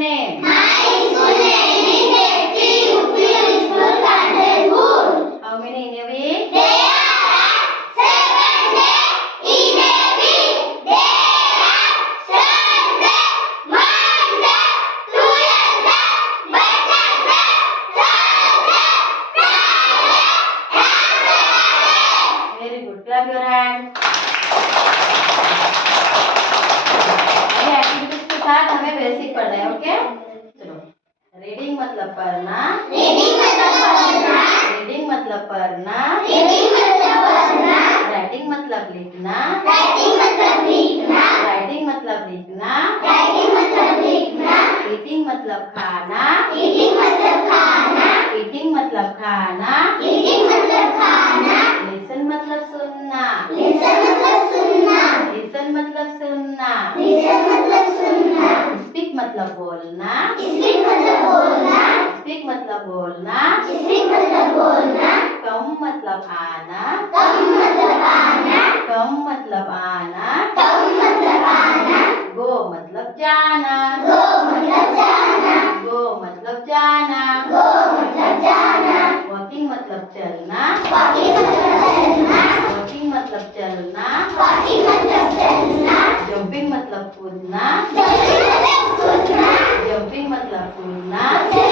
name? My school name is AP Uphill School, Kandelpur. How many in a week? They are 7 days in a week. They are Sunday, Monday, Tuesday, Wednesday, Thursday, Friday, and Saturday. Very good. Clap your hands. अभी activities के साथ हमें basic पढ़ना है, okay? चलो। Reading मतलब पढ़ना. Reading मतलब पढ़ना. रीडिंग मतलब पढ़ना. Reading मतलब पढ़ना. राइटिंग मतलब लिखना. Writing मतलब लिखना. राइटिंग मतलब लिखना. Writing मतलब लिखना. ईटिंग मतलब खाना. Eating मतलब खाना. ईटिंग मतलब खाना. Eating मतलब खाना. लिसन मतलब सुनना. Listen मतलब सुनना. लिसन मतलब सुनना. Listen मतलब सुनना. स्पीक मतलब बोलना. Speak मतलब बोलना. स्पीक मतलब बोलना. Speak मतलब बोलना. कम मतलब आना. कम मतलब आना. कम मतलब आना. कम मतलब आना. गो मतलब जाना. Go मतलब जाना. गो मतलब जाना. Go मतलब जाना. वॉकिंग मतलब चलना. Walking मतलब चलना. वॉकिंग मतलब चलना. Walking मतलब चलना. जंपिंग मतलब कूदना. Jumping मतलब कूदना. जंपिंग मतलब कूदना. Jumping